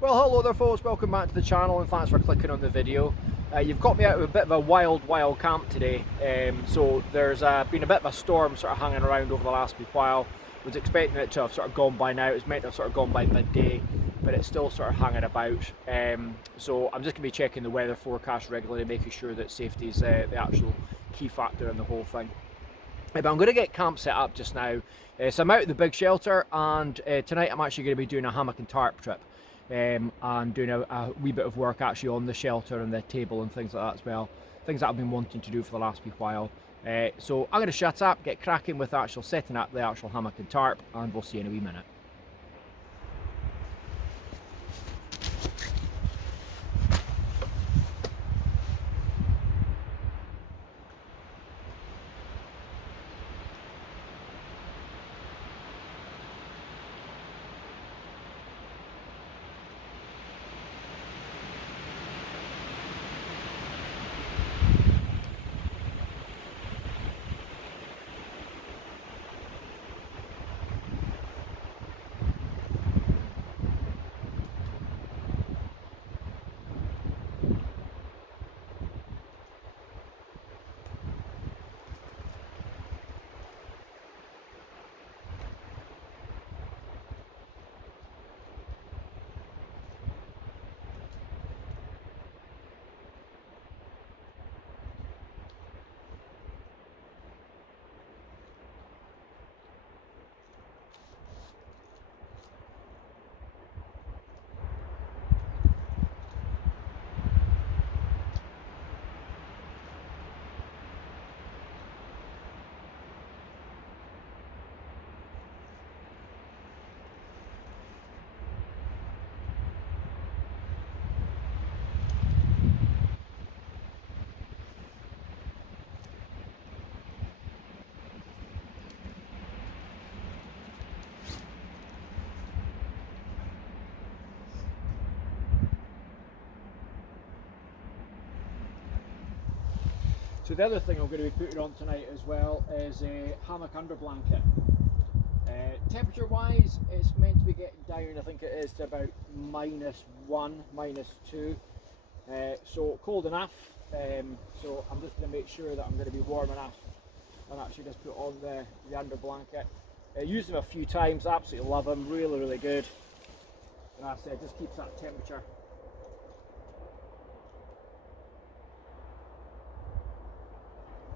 Well, hello there folks, welcome back to the channel and thanks for clicking on the video. You've got me out of a bit of a wild camp today. So there's been a bit of a storm sort of hanging around over the last wee while. Was expecting it to have sort of gone by now. It was meant to have sort of gone by midday, but it's still sort of hanging about. So I'm just going to be checking the weather forecast regularly, making sure that safety is the actual key factor in the whole thing. But I'm going to get camp set up just now. So I'm out at the big shelter, and tonight I'm actually going to be doing a hammock and tarp trip. And doing a wee bit of work actually on the shelter and the table and things like that as well. Things that I've been wanting to do for the last wee while. So I'm going to shut up, get cracking with actual setting up the actual hammock and tarp, and we'll see you in a wee minute. So the other thing I'm going to be putting on tonight as well is a hammock under blanket. Temperature wise, it's meant to be getting down, I think it is, to about -1, -2. So cold enough. So I'm just going to make sure that I'm going to be warm enough and actually just put on the under blanket. Used them a few times, absolutely love them, really good. And as I said, just keeps that temperature.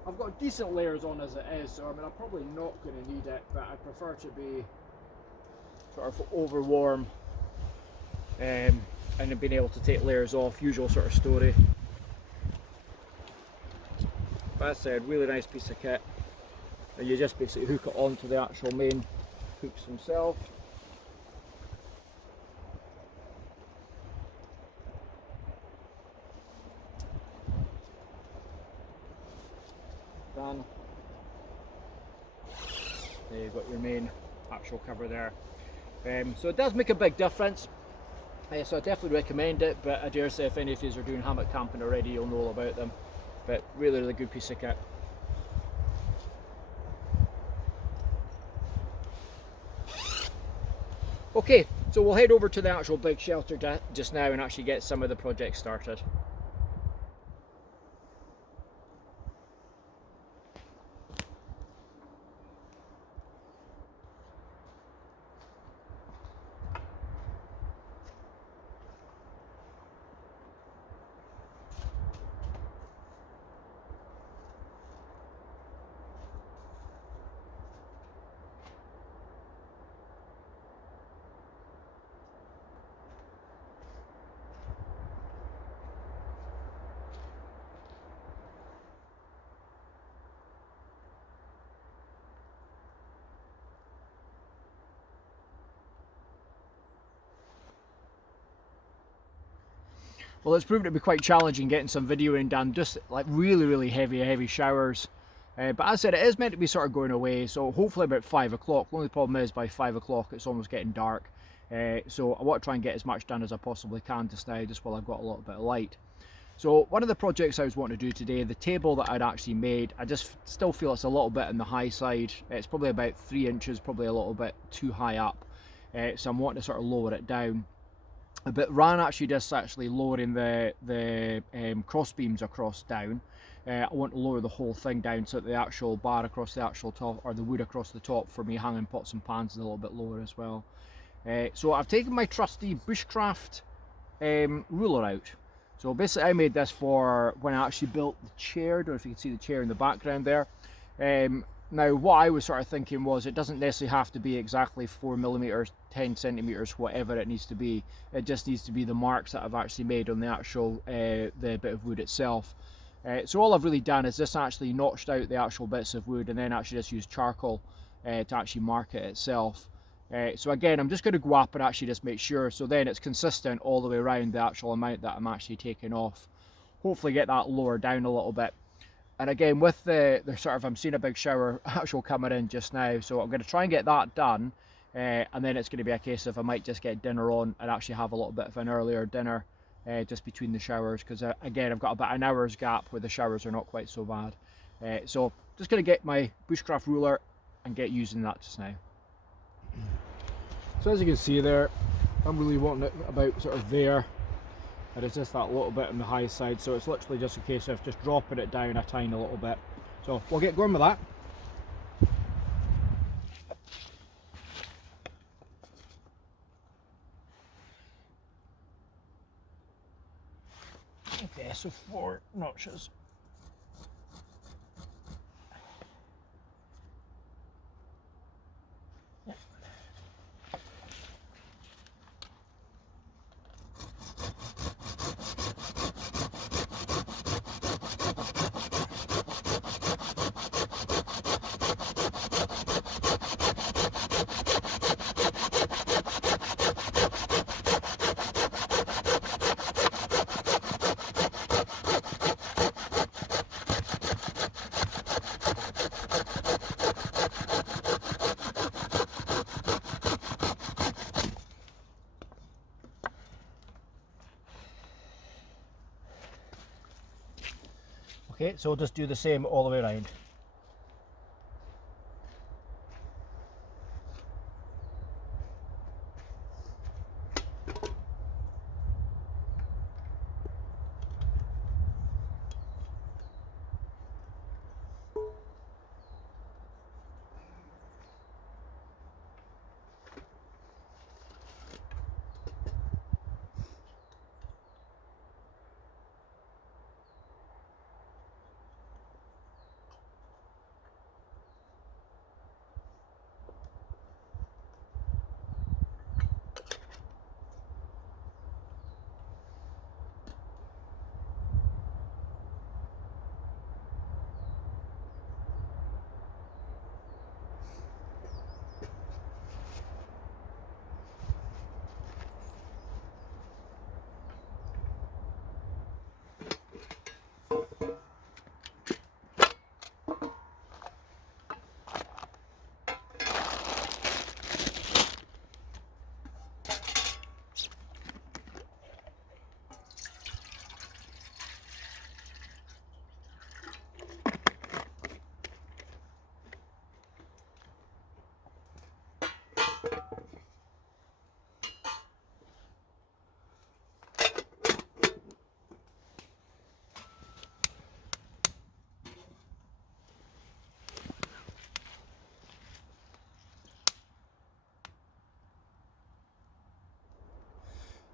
I've got decent layers on as it is, so I mean I'm probably not going to need it, but I prefer to be sort of over warm and then being able to take layers off, usual sort of story. But as I said, really nice piece of kit, and you just basically hook it onto the actual main hooks themselves. Done. There you've got your main actual cover there. So it does make a big difference. So I definitely recommend it, but I dare say if any of you are doing hammock camping already, you'll know all about them. But really good piece of kit. Okay, so we'll head over to the actual big shelter just now and actually get some of the projects started. Well, it's proven to be quite challenging getting some videoing done, just like really heavy showers. But as I said, it is meant to be sort of going away, so hopefully about 5 o'clock. The only problem is by 5 o'clock it's almost getting dark. So I want to try and get as much done as I possibly can just now, just while I've got a little bit of light. So one of the projects I was wanting to do today, the table that I'd actually made, I just still feel it's a little bit on the high side. It's probably about 3 inches, probably a little bit too high up. So I'm wanting to sort of lower it down. But ran actually just actually lowering the cross beams across down. I want to lower the whole thing down so that the actual bar across the actual top, or the wood across the top for me hanging pots and pans, is a little bit lower as well. So I've taken my trusty bushcraft ruler out. So basically I made this for when I actually built the chair. I don't know if you can see the chair in the background there. Now what I was sort of thinking was, it doesn't necessarily have to be exactly 4mm, 10 centimeters, whatever it needs to be. It just needs to be the marks that I've actually made on the actual the bit of wood itself. So all I've really done is just actually notched out the actual bits of wood and then actually just used charcoal to actually mark it itself. So again, I'm just going to go up and actually just make sure, so then it's consistent all the way around the actual amount that I'm actually taking off. Hopefully get that lower down a little bit. And again, with the sort of, I'm seeing a big shower actual coming in just now, so I'm going to try and get that done, and then it's going to be a case of I might just get dinner on and actually have a little bit of an earlier dinner just between the showers, because again, I've got about an hour's gap where the showers are not quite so bad. So just going to get my bushcraft ruler and get using that just now. So as you can see there, I'm really wanting it about sort of there, and it's just that little bit on the high side, so it's literally just a case of just dropping it down a tiny little bit. So we'll get going with that. Okay, so 4 notches. Okay, so we'll just do the same all the way around.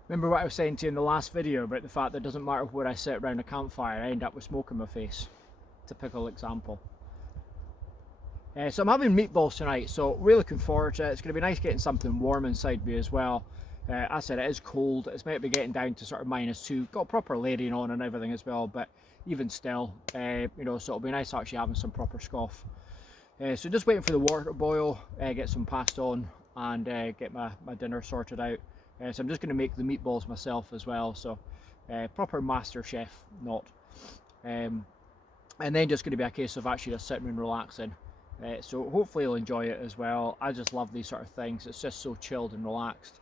Remember what I was saying to you in the last video about the fact that it doesn't matter where I sit around a campfire, I end up with smoke in my face. Typical example. So I'm having meatballs tonight, so really looking forward to it. It's going to be nice getting something warm inside me as well. As I said, it is cold. It's meant to be getting down to sort of -2. Got proper layering on and everything as well, but even still, you know, so it'll be nice actually having some proper scoff. So just waiting for the water to boil, get some passed on, and get my dinner sorted out. So I'm just going to make the meatballs myself as well, so proper master chef, not. And then just going to be a case of actually just sitting and relaxing. So hopefully you'll enjoy it as well. I just love these sort of things. It's just so chilled and relaxed.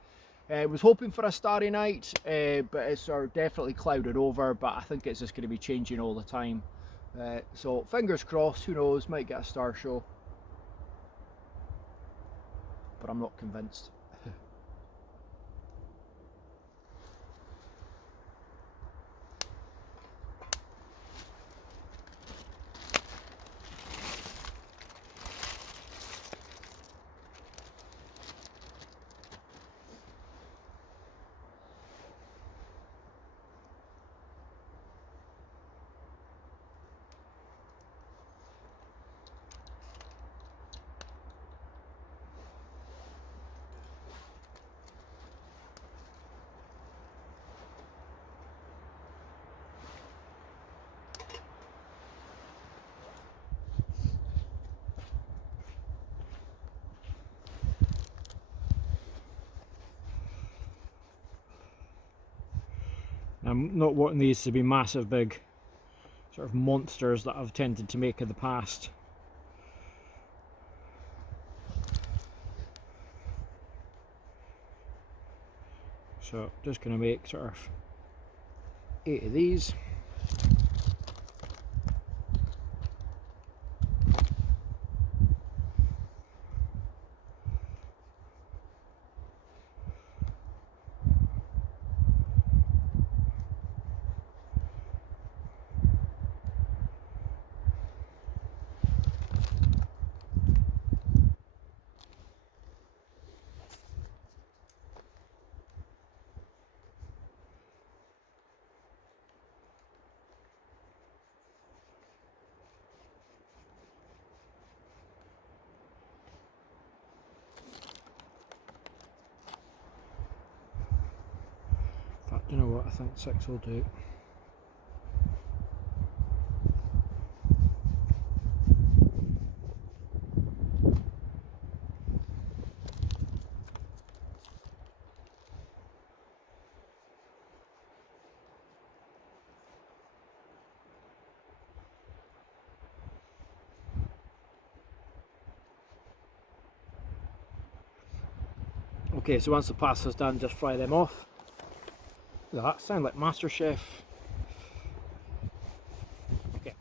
I was hoping for a starry night, but it's sort of definitely clouded over, but I think it's just going to be changing all the time. So fingers crossed, who knows, might get a star show. But I'm not convinced. I'm not wanting these to be massive big sort of monsters that I've tended to make in the past. So just going to make sort of 8 of these. In fact, you know what, I think 6 will do. Okay, so once the pasta's done, just fry them off. Look at that, sound like MasterChef. Okay.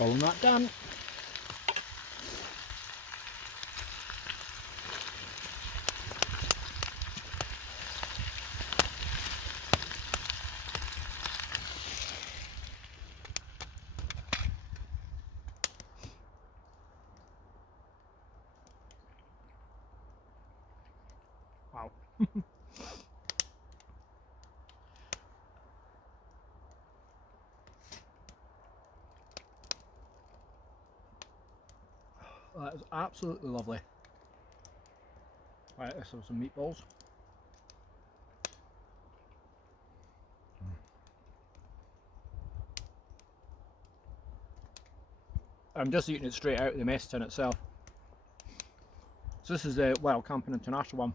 All that done. Wow. That is absolutely lovely. Right, let's have some meatballs. I'm just eating it straight out of the mess tin itself. So this is the Wild Camping International one.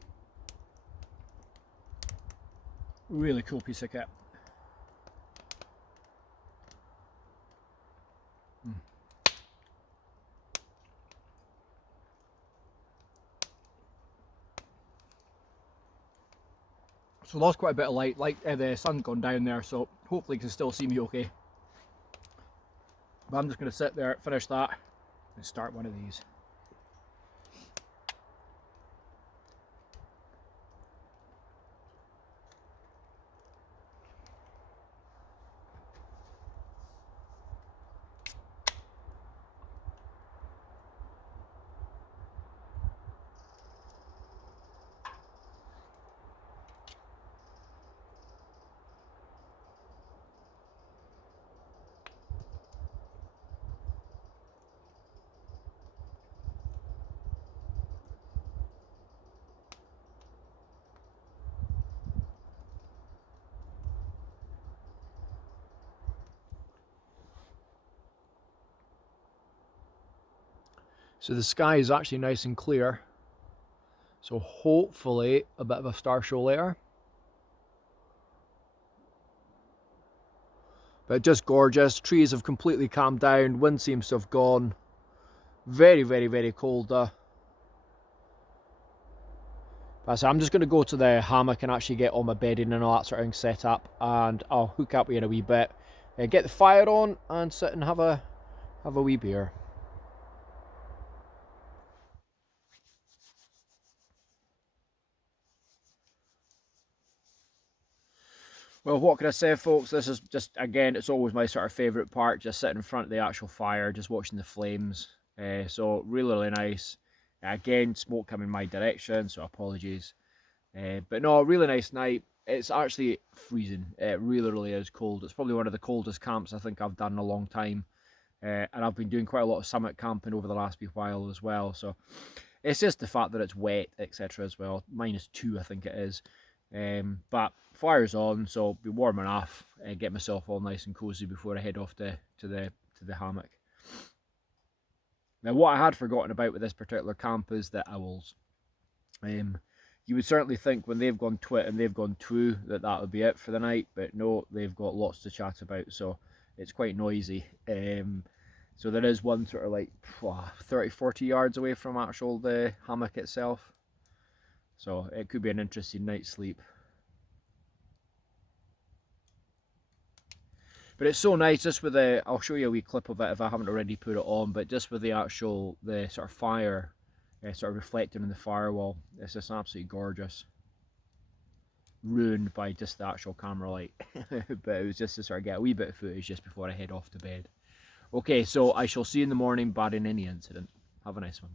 Really cool piece of kit. So lost quite a bit of light, the sun's gone down there, so hopefully you can still see me okay. But I'm just going to sit there, finish that, and start one of these. So the sky is actually nice and clear. So hopefully a bit of a star show later. But just gorgeous. Trees have completely calmed down. Wind seems to have gone. Very, very, very cold though. So I'm just going to go to the hammock and actually get all my bedding and all that sort of thing set up. And I'll hook up with you in a wee bit. Get the fire on and sit and have a wee beer. Well, what can I say, folks? This is just, again, it's always my sort of favourite part, just sitting in front of the actual fire, just watching the flames. So really, really nice. Again, smoke coming my direction, so apologies. But no, really nice night. It's actually freezing. It really, really is cold. It's probably one of the coldest camps I think I've done in a long time. And I've been doing quite a lot of summit camping over the last wee while as well. So it's just the fact that it's wet, etc. as well. -2, I think it is. But fire's on, so be warm enough. Get myself all nice and cozy before I head off to the hammock. Now, what I had forgotten about with this particular camp is the owls. You would certainly think when they've gone twit and they've gone twoo that would be it for the night, but no, they've got lots to chat about, so it's quite noisy. So there is one sort of like 30-40 yards away from the hammock itself, so it could be an interesting night's sleep. But it's so nice just with I'll show you a wee clip of it if I haven't already put it on, but just with the sort of fire sort of reflecting in the firewall, it's just absolutely gorgeous. Ruined by just the actual camera light, but it was just to sort of get a wee bit of footage just before I head off to bed. Okay, so I shall see you in the morning, barring any incident. Have a nice one.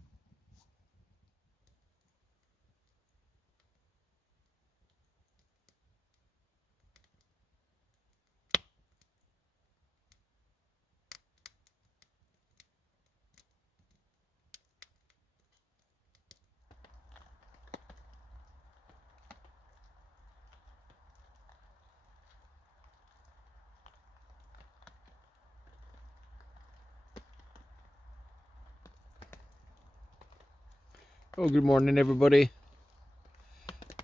Oh, good morning everybody.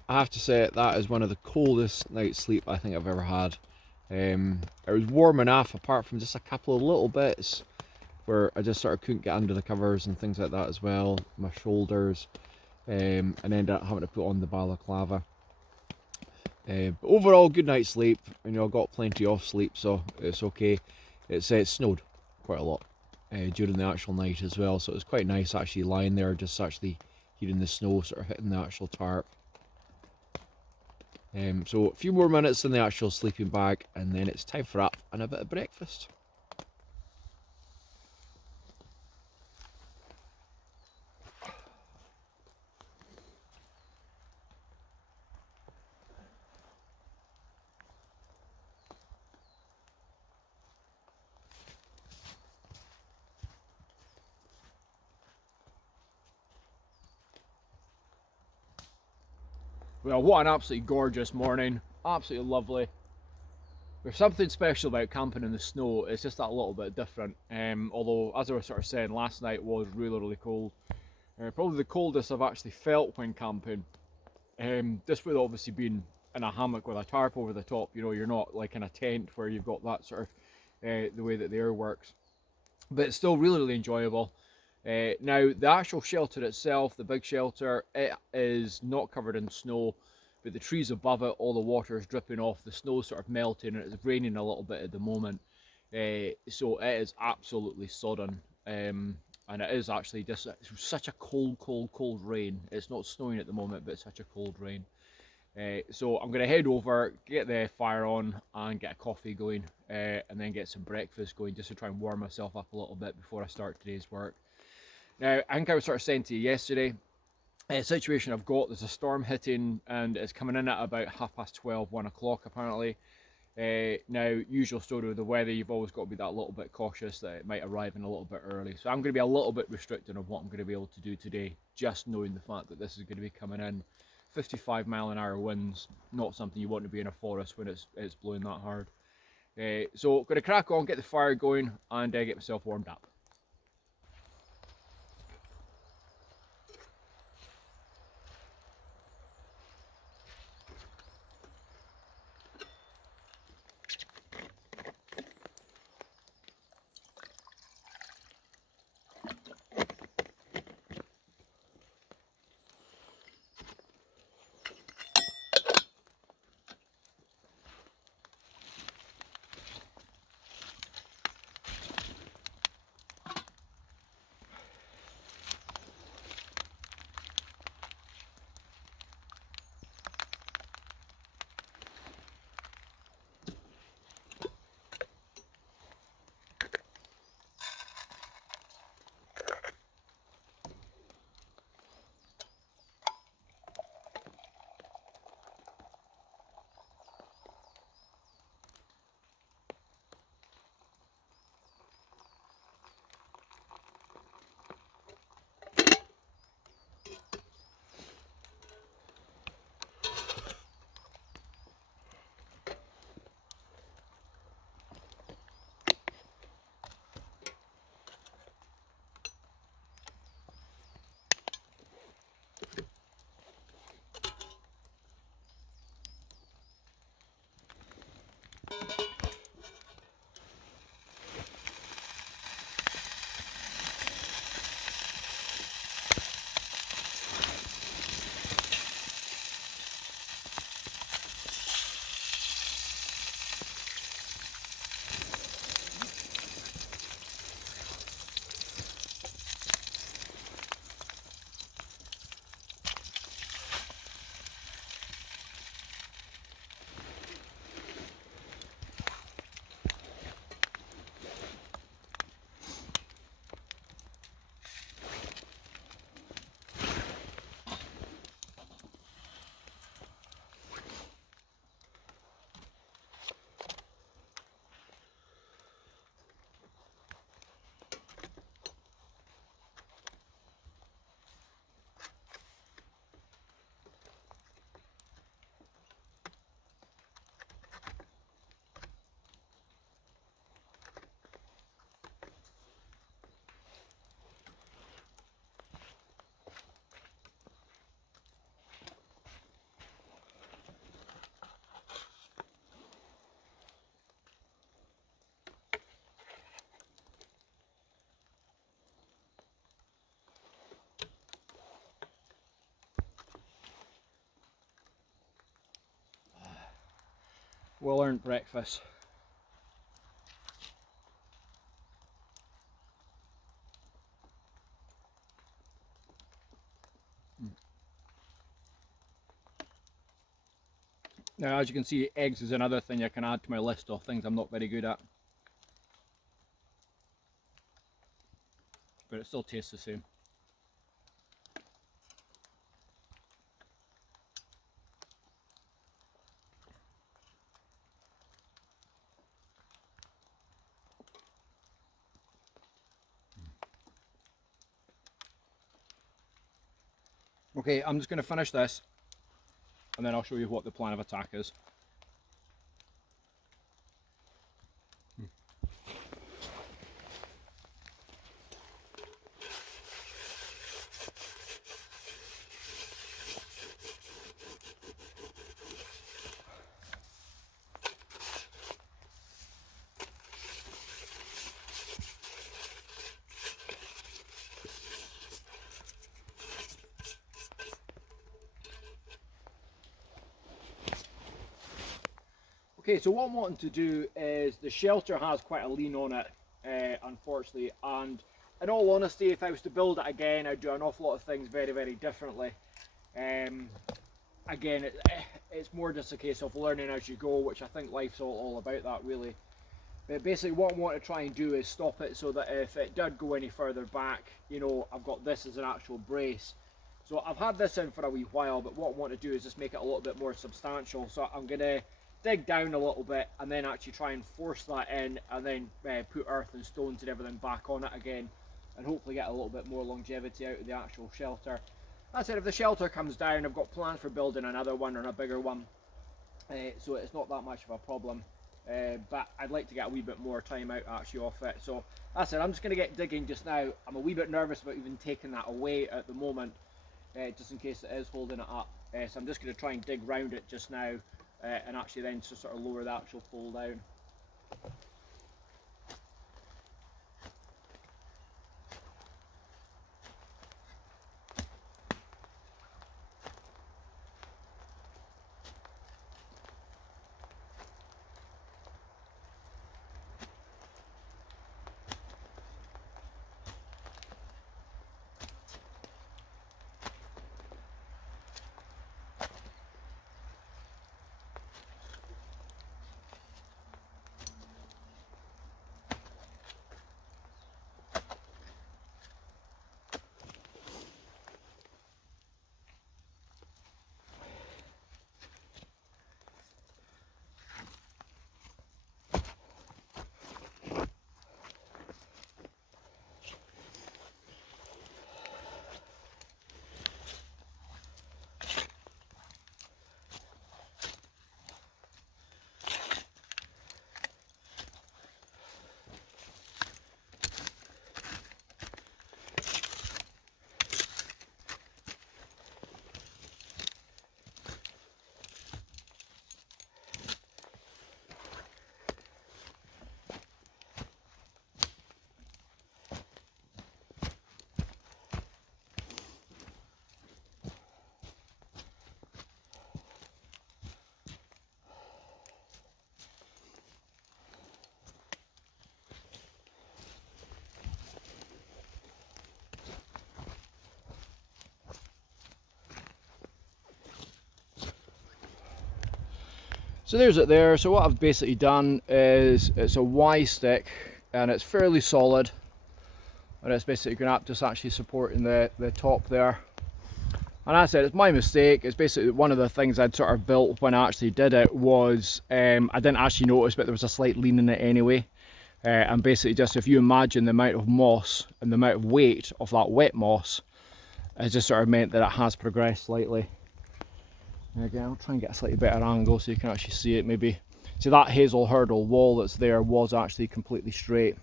I have to say that is one of the coldest night's sleep I think I've ever had. It was warm enough apart from just a couple of little bits where I just sort of couldn't get under the covers and things like that as well. My shoulders, and ended up having to put on the balaclava. But overall, good night's sleep. I got plenty of sleep, so it's okay. It snowed quite a lot during the actual night as well, so it was quite nice actually lying there, just actually hearing the snow sort of hitting the actual tarp. So a few more minutes in the actual sleeping bag, and then it's time for up and a bit of breakfast. Well, what an absolutely gorgeous morning. Absolutely lovely. There's something special about camping in the snow. It's just that little bit different. Although, as I was sort of saying, last night was really, really cold. Probably the coldest I've actually felt when camping. This would obviously been in a hammock with a tarp over the top. You know, you're not like in a tent where you've got that sort of the way that the air works. But it's still really, really enjoyable. Now, the actual shelter itself, the big shelter, it is not covered in snow, but the trees above it, all the water is dripping off, the snow's sort of melting, and it's raining a little bit at the moment. So it is absolutely sodden. And it is actually just such a cold, cold, cold rain. It's not snowing at the moment, but it's such a cold rain. So I'm going to head over, get the fire on, and get a coffee going, and then get some breakfast going, just to try and warm myself up a little bit before I start today's work. Now, I think I was sort of saying to you yesterday, the situation I've got, there's a storm hitting, and it's coming in at about 12:30, 1 o'clock apparently. Now, usual story with the weather, you've always got to be that little bit cautious that it might arrive in a little bit early. So I'm going to be a little bit restricted on what I'm going to be able to do today, just knowing the fact that this is going to be coming in 55-mile-an-hour winds, not something you want to be in a forest when it's blowing that hard. So going to crack on, get the fire going, and get myself warmed up. Well earned breakfast. Now, as you can see, eggs is another thing I can add to my list of things I'm not very good at. But it still tastes the same. Okay, I'm just going to finish this, and then I'll show you what the plan of attack is. Okay, so what I'm wanting to do is, the shelter has quite a lean on it, unfortunately, and in all honesty, if I was to build it again, I'd do an awful lot of things very, very differently. Again, it's more just a case of learning as you go, which I think life's all about that, really. But basically what I want to try and do is stop it so that if it did go any further back, you know, I've got this as an actual brace. So I've had this in for a wee while, but what I want to do is just make it a little bit more substantial. So I'm going to dig down a little bit and then actually try and force that in, and then put earth and stones and everything back on it again, and hopefully get a little bit more longevity out of the actual shelter. That said, if the shelter comes down, I've got plans for building another one or a bigger one, so it's not that much of a problem. But I'd like to get a wee bit more time out actually off it. So that's it, I'm just going to get digging just now. I'm a wee bit nervous about even taking that away at the moment, just in case it is holding it up. So I'm just going to try and dig round it just now, and actually then to sort of lower the actual pole down. So there's it there. So what I've basically done is, it's a Y stick and it's fairly solid, and it's basically going up just actually supporting the top there. And as I said, it's my mistake. It's basically one of the things I'd sort of built when I actually did it was, I didn't actually notice, but there was a slight lean in it anyway. And basically just, if you imagine the amount of moss and the amount of weight of that wet moss, has just sort of meant that it has progressed slightly. And again, I'll try and get a slightly better angle so you can actually see it maybe. See, that hazel hurdle wall that's there was actually completely straight.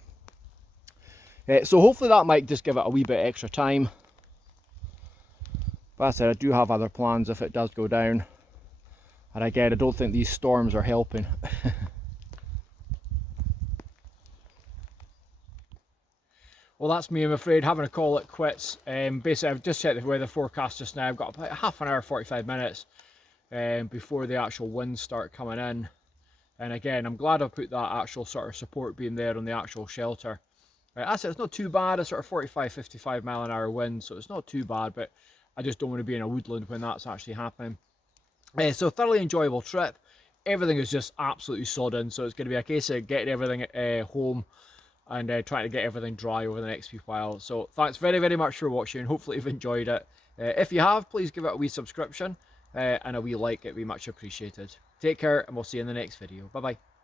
So hopefully that might just give it a wee bit extra time. But as I said, I do have other plans if it does go down. And again, I don't think these storms are helping. Well, that's me, I'm afraid, having to call it quits. Basically, I've just checked the weather forecast just now. I've got about half an hour, 45 minutes before the actual winds start coming in. And again, I'm glad I put that actual sort of support beam there on the actual shelter. I said it's not too bad, a sort of 45, 55 mile an hour wind, so it's not too bad, but I just don't want to be in a woodland when that's actually happening. So thoroughly enjoyable trip. Everything is just absolutely sodden, so it's going to be a case of getting everything home and trying to get everything dry over the next few while. So thanks very, very much for watching. Hopefully you've enjoyed it. If you have, please give it a wee subscription and a wee like. It'd be much appreciated. Take care, and we'll see you in the next video. Bye bye.